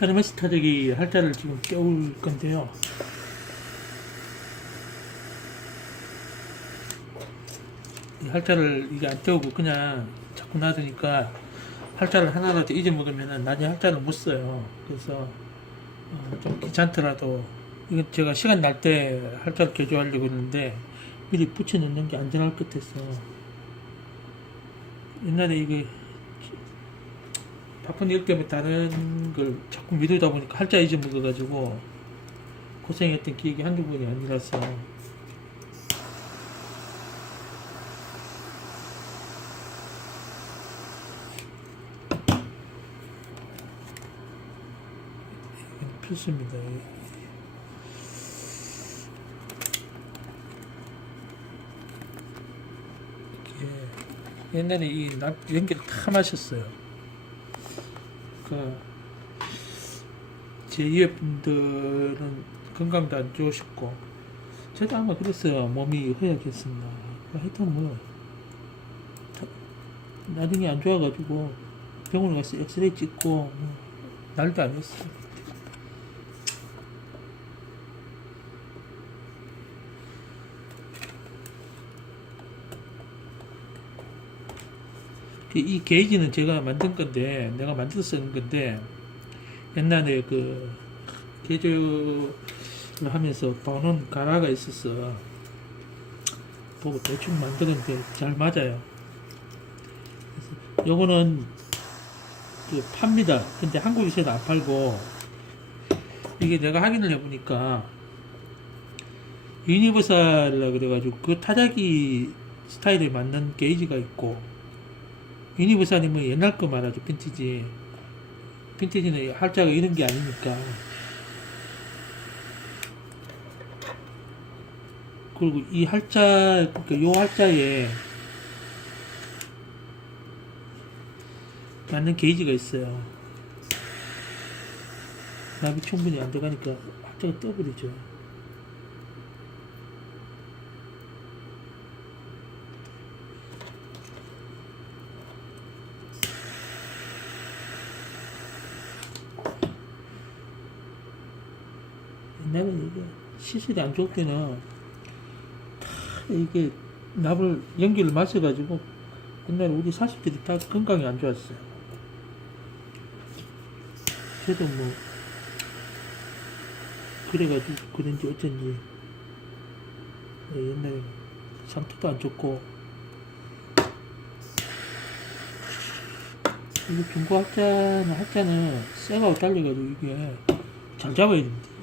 헤르메스 타적이 할자를 지금 깨울 건데요. 이 할자를 이게 안 떼우고 그냥 자꾸 놔두니까 할자를 하나라도 잊어먹으면 나중에 할자를 못 써요. 그래서 어, 좀 귀찮더라도 이거 제가 시간 날 때 할자를 개조하려고 했는데 미리 붙여놓는 게 안전할 것 같아서 옛날에 이게 바쁜 일 때문에 다른 걸 자꾸 미루다 보니까 할자 잊어먹어가지고 고생했던 기억이 한두 번이 아니라서 필수입니다. 옛날에 이 납- 연기를 다 마셨어요. 그, 제 위에 분들은 건강도 안 좋으셨고, 저도 아마 그랬어요. 몸이 허약했습니다. 그 하여튼 뭐, 다- 나중에 안 좋아가지고 병원에 가서 엑스레이 찍고, 뭐, 날도 아니었어요. 이 게이지는 제가 만든 건데 내가 만들어 쓰는 건데 옛날에 그 개조를 하면서 보는 가라가 있었어 보고 대충 만드는데 잘 맞아요. 요거는 그 팝니다. 근데 한국에서는 안 팔고 이게 내가 확인을 해보니까 유니버살이라 그래가지고 그 타자기 스타일에 맞는 게이지가 있고 유니버살이면 옛날 거 말하죠 빈티지. 빈티지는 할자가 이런 게 아니니까. 그리고 이 할자 그러니까 요 할자에 맞는 게이지가 있어요. 납이 충분히 안 들어가니까 할자가 떠버리죠 옛날에 이게 시술이 안 좋을 때는 다 이게 납을 연기를 마셔가지고 옛날에 우리 40대들이 다 건강이 안 좋았어요. 저도 뭐 그래가지고 그런지 어쩐지 네, 옛날에 상태도 안 좋고 이거 중고 학자는 학자는 쇠가 달려가지고 이게 잘 잡아야 됩니다.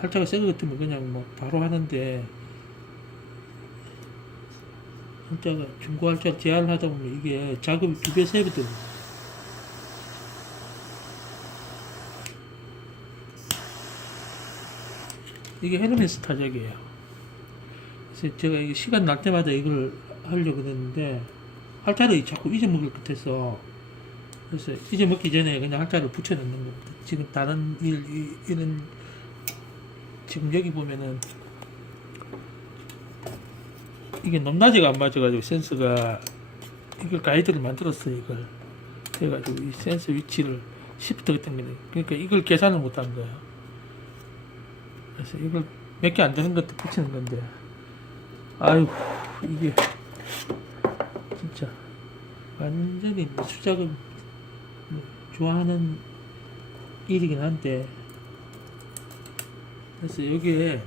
할자가 새거 같으면 그냥 뭐 바로 하는데 할자가 중고 할자 제한을 하다 보면 이게 작업이 두 배, 세배 들어요. 이게 헤르메스 타작이에요. 그래서 제가 이게 시간 날 때마다 이걸 하려고 그랬는데 할자를 자꾸 잊어먹을 것 같아서 그래서 잊어먹기 전에 그냥 할자를 붙여놓는 겁니다. 지금 다른 일, 이- 이런 지금 여기 보면은 이게 높낮이가 안 맞아가지고 센서가 이걸 가이드를 만들었어요 이걸. 그래가지고 이 센서 위치를 시프트 같은 거네. 그러니까 이걸 계산을 못한 거예요 그래서 이걸 몇 개 안 되는 것도 붙이는 건데. 아유 이게 진짜 완전히 수작을 뭐 좋아하는 일이긴 한데 그래서 여기에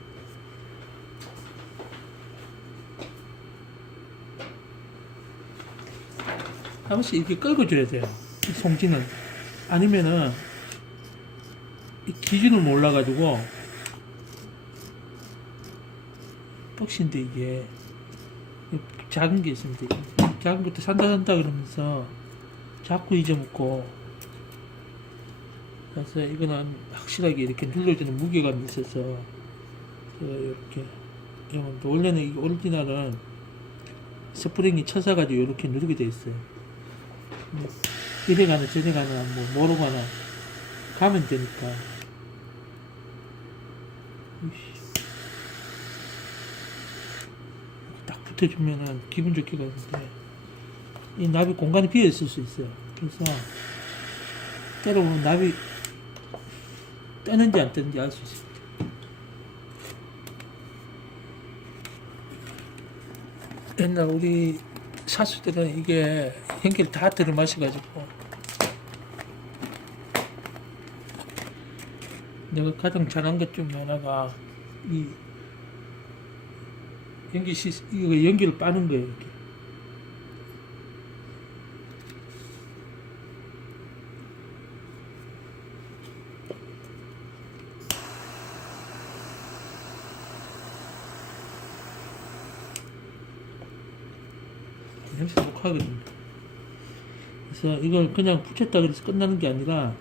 한 번씩 이렇게 끌고 줘야 돼요. 이 송지는 아니면은 이 기준을 몰라가지고 뻑신데 이게 작은 게 있습니다. 이 작은 것도 산다 산다 그러면서 자꾸 잊어먹고 그래서 이거는 확실하게 이렇게 눌러주는 무게감이 있어서 이렇게 원래는 이 오리지널은 스프링이 쳐서가지고 이렇게 누르게 돼 있어요. 뭐 이래 가나 저래 가나 뭐 뭐로 가나 가면 되니까. 딱 붙여주면은 기분 좋게 가는데 이 나비 공간이 비어 있을 수 있어요. 그래서 때려보면 나비 뜨는지 안 뜨는지 알 수 있습니다. 옛날 우리 사수들은 이게 연기를 다 들이마셔가지고 내가 가장 잘한 것 중 하나가 이 연기 시 이거 연기를 빠는 거예요. 독하거든요. 그래서 이걸 그냥 붙였다 그래서 끝나는 게 아니라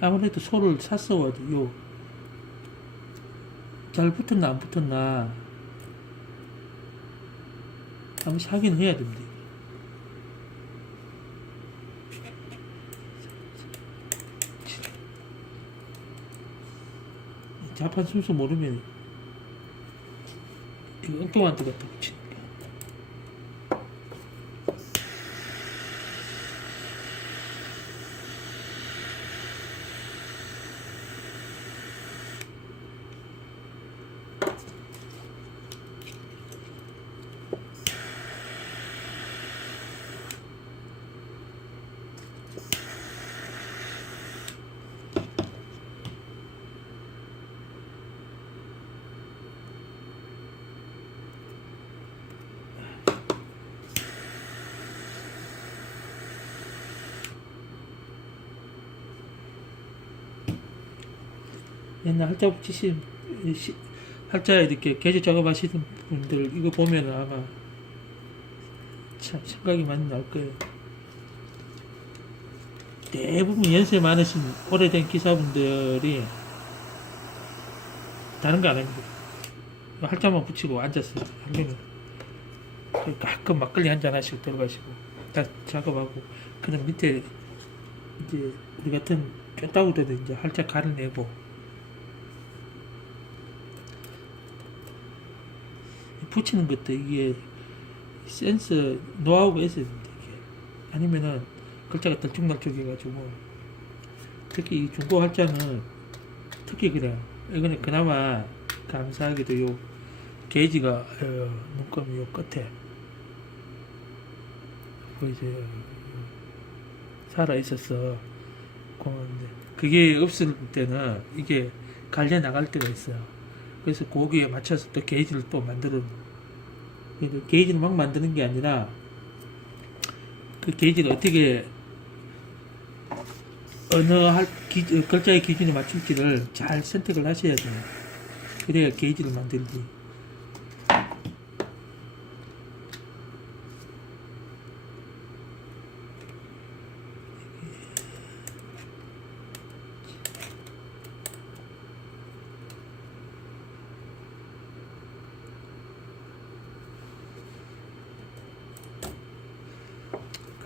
아무래도 소를 샀어와도 요잘 붙었나 안 붙었나 한번 확인을 해야 됩니다. 자판 순서 모르면 이거 엉뚱한 데 갖다 옛날 할자 붙이신 이 시- 할자 이렇게 계절 작업하시는 분들 이거 보면 아마 참 생각이 많이 날 거예요. 대부분 연세 많으신 오래된 기사분들이 다른 거 안 합니다. 할자만 붙이고 앉았어요. 한 명은 그 가끔 막걸리 한잔 하시고 들어가시고 다 작업하고 그럼 밑에 이제 우리 같은 뼈다구들은 이제 할자 가려내고 붙이는 것도 이게 센스 노하우가 있어야 됩니다. 이게. 아니면은 글자가 들쭉날쭉해 가지고 특히 이 중고 할자는 특히 그래요. 이거는 그나마 감사하게도 요 게이지가 어, 눈금 요 끝에 보이세요? 살아 있어서 고는데 그게 없을 때는 이게 갈려 나갈 때가 있어요. 그래서 거기에 맞춰서 또 게이지를 또 만들어 게이지를 막 만드는 게 아니라 그 게이지를 어떻게 어느 할, 기, 글자의 기준에 맞출지를 잘 선택을 하셔야 돼요. 그래야 게이지를 만들지.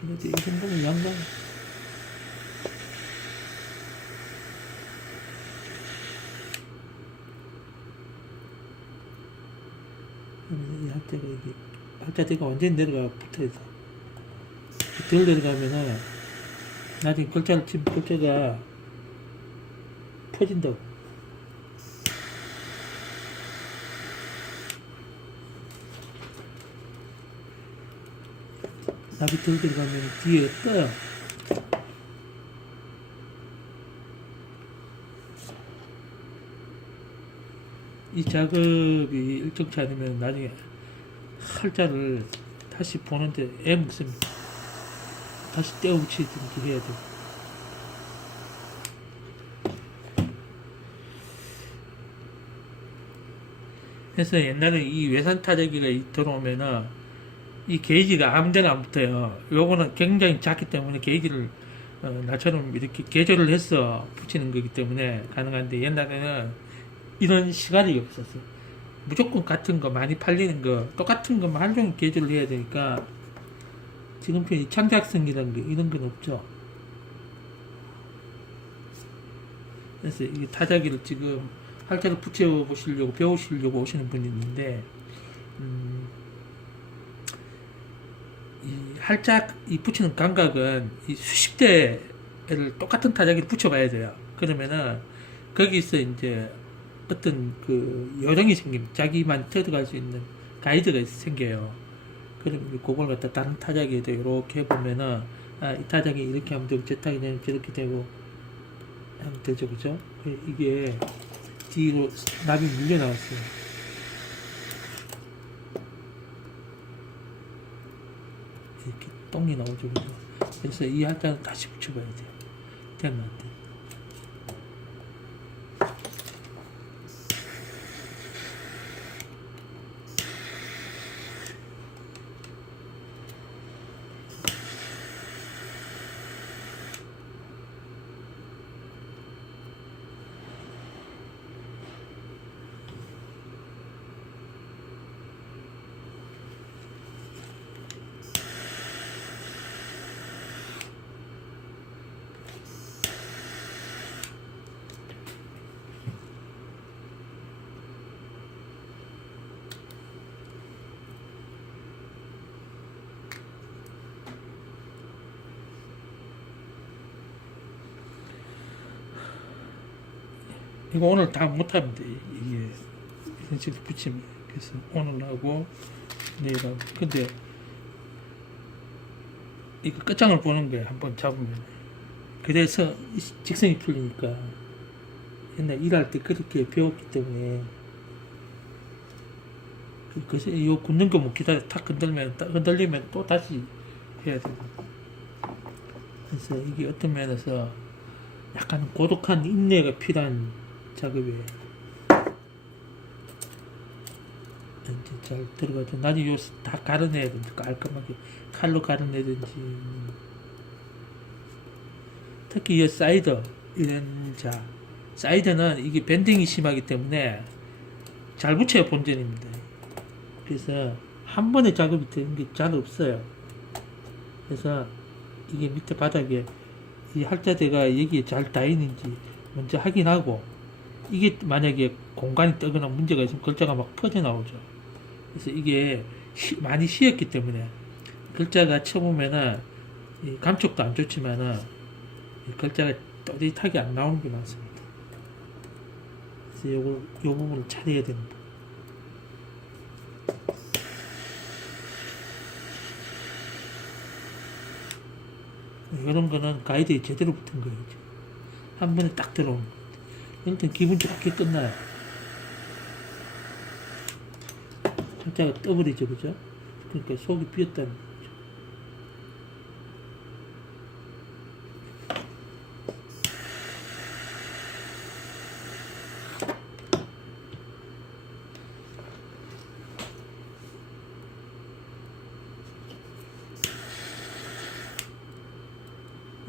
그래도 이 정도면 양반. 이 합자가 이게 합자대가 완전히 내려가 붙어 있어. 덜 내려가면은 나중에 글자를 치면 글자가 퍼진다고. 나비 덜 들어가면 뒤에 떠요. 이 작업이 일정치 않으면 나중에 할자를 다시 보는데 애먹습니다. 다시 떼어 붙이든지 해야 돼. 그래서 옛날에 이 외산 타자기가 이- 들어오면은 이 게이지가 아무 데나 안 붙어요. 요거는 굉장히 작기 때문에 게이지를 어, 나처럼 이렇게 개조를 해서 붙이는 거기 때문에 가능한데 옛날에는 이런 시간이 없었어. 무조건 같은 거 많이 팔리는 거 똑같은 것만 하루 종일 개조를 해야 되니까 지금 편이 창작성이라는 게 이런 건 없죠. 그래서 이 타자기를 지금 할자를 붙여 보시려고 배우시려고 오시는 분이 있는데 음, 활짝 이 붙이는 감각은 이 수십 대를 똑같은 타자기를 붙여봐야 돼요. 그러면은 거기서 이제 어떤 그 요령이 생깁니다. 자기만 들어갈 수 있는 가이드가 생겨요. 그럼 그걸 갖다 다른 타자기에도 이렇게 해보면은 아, 이 타자기 이렇게 하면 되고 저 타자기는 저렇게 되고 하면 되죠, 그죠? 그 이게 뒤로 나비 물려 나왔어요. 이렇게 똥이 나오죠? 그래서 이 한자는 다시 붙여봐야 돼요. 되는 것같 이거 오늘 다 못하면 돼 이게 이런 식으로 붙이면. 그래서 오늘 하고 내일 하고. 근데 이거 끝장을 보는 거야 한번 잡으면. 그래서 이 직성이 풀리니까 옛날 일할 때 그렇게 배웠기 때문에 그- 그래서 이거 굳는 거 못 기다려 탁 흔들면 딱 흔들리면 또 다시 해야 되고. 그래서 이게 어떤 면에서 약간 고독한 인내가 필요한 작업이에요. 이제 잘 들어가죠. 나중에 요다 가려내야 된다. 깔끔하게 칼로 가려내든지. 특히 이 사이더 이런 자 사이더는 이게 밴딩이 심하기 때문에 잘 붙여야 본전입니다. 그래서 한 번에 작업이 되는 게 잘 없어요. 그래서 이게 밑에 바닥에 이 할자대가 여기에 잘 닿이는지 먼저 확인하고 이게 만약에 공간이 뜨거나 문제가 있으면 글자가 막 퍼져나오죠. 그래서 이게 시- 많이 쉬었기 때문에 글자가 쳐보면은 이 감촉도 안 좋지만은 이 글자가 또렷하게 안 나오는 게 많습니다. 그래서 요거, 요 부분을 잘해야 됩니다. 이런 거는 가이드에 제대로 붙은 거예요. 한 번에 딱 들어오는 거. 일단 기분 좋게 끝나요. 살짝 떠버리죠, 그죠? 그러니까 속이 비었다는 거죠.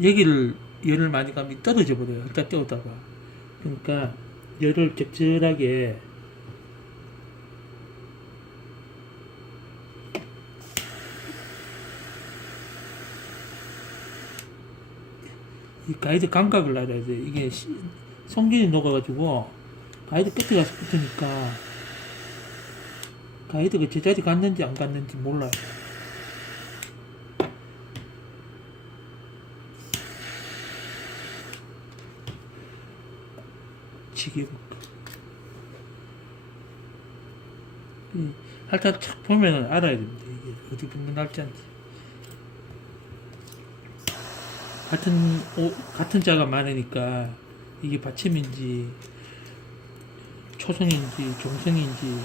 여기를 열을 많이 가면 떨어져 버려요. 일단 떼우다가. 그러니까 열을 적절하게 이 가이드 감각을 알아야 돼. 이게 시- 송진이 녹아가지고 가이드 끝에 가서 붙으니까 가이드가 제자리 갔는지 안 갔는지 몰라요. 지게볼까. 이 할자 착 보면은 알아야 됩니다. 이게 어디 붙는 날짜인지. 같은 오, 같은 자가 많으니까 이게 받침인지 초성인지 종성인지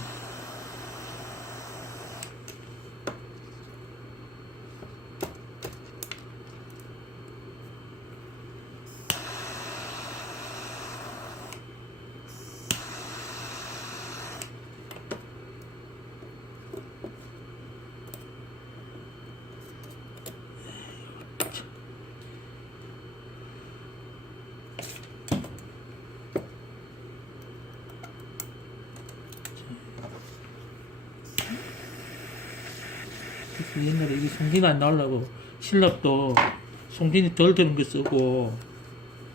옛날에 이게 송진 안 나오려고 신랍도 송진이 덜 드는 거 쓰고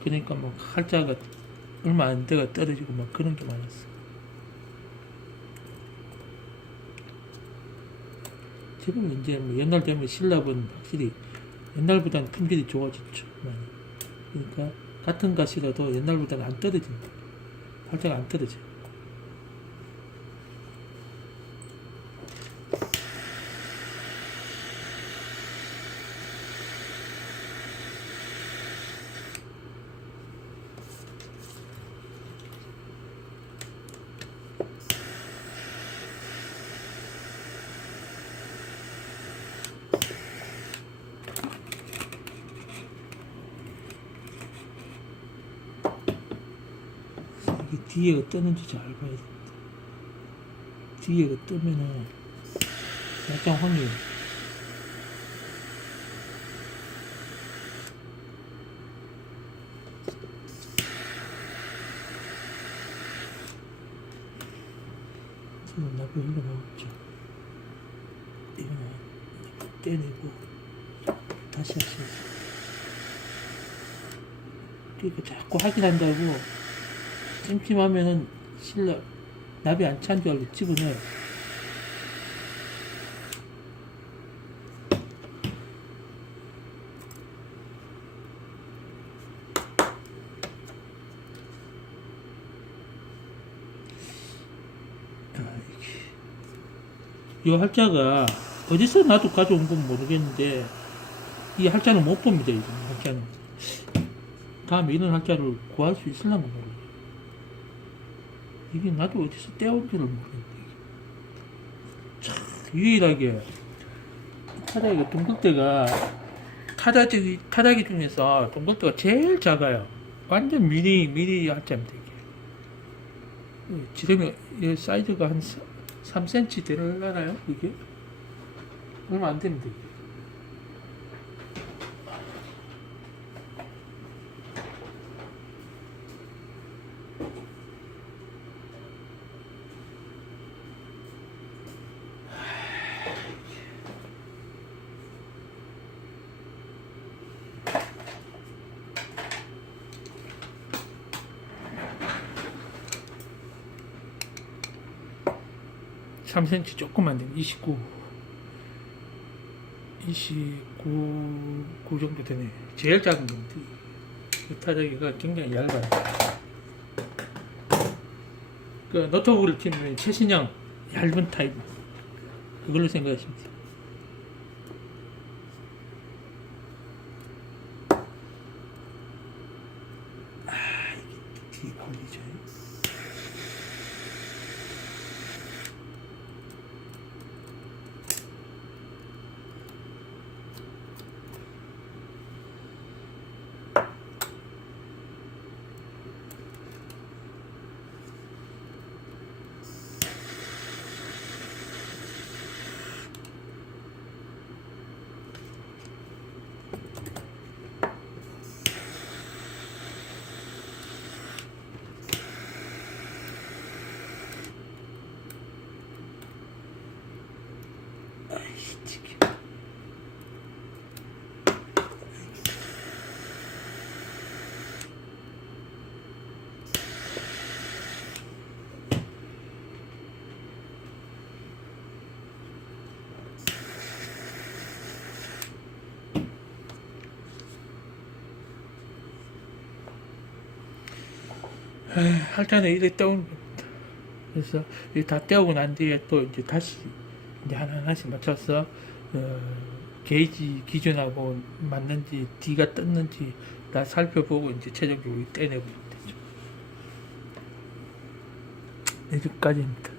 그러니까 막 할자가 얼마 안 돼가 떨어지고 막 그런 게 많았어. 지금 이제 뭐 옛날 되면 신랍은 확실히 옛날보다는 품질이 좋아졌죠. 많이. 그러니까 같은 갓이라도 옛날보다는 안 떨어진다. 팔자가 안 떨어져. 이게 뒤에가 뜨는지 잘 봐야 된다. 뒤에가 뜨면은 약간 확률. 지금 나비 흘러나오죠. 이거는 떼내고 다시 하셔야죠. 그러니까 자꾸 확인한다고 찜찜하면은 신라 나비 안 찬 줄 알고 이게. 이 할자가 어디서 나도 가져온 건 모르겠는데 이 할자는 못 봅니다. 이 할자는 다음에 이런 할자를 구할 수 있을랑가 모르겠어요. 이게 나도 어디서 떼온 줄을 모르겠네. 참 유일하게 타자기가 동글대가 타자기 타자기 중에서 동글대가 제일 작아요. 완전 미니 미니 이게. 어, 지름이 이 사이즈가 한 3cm 되려나요 이게? 얼마 안 됩니다. 이게. 삼센치 조금만 되면 29 29 9 정도 되네. 제일 작은 이 타자기가 굉장히 얇아요. 그 노트북을 치면 최신형 얇은 타입. 그걸로 생각하시면 돼요 아 이게 뒤에 걸리죠 아이씨 지금 할 때는 이래 떼우는 겁니다. 그래서 이다 떼우고 난 뒤에 또 이제 다시 이제 하나하나씩 맞춰서 어, 게이지 기준하고 맞는지 D가 떴는지 다 살펴보고 이제 최종적으로 떼내고 있죠. 여기까지입니다.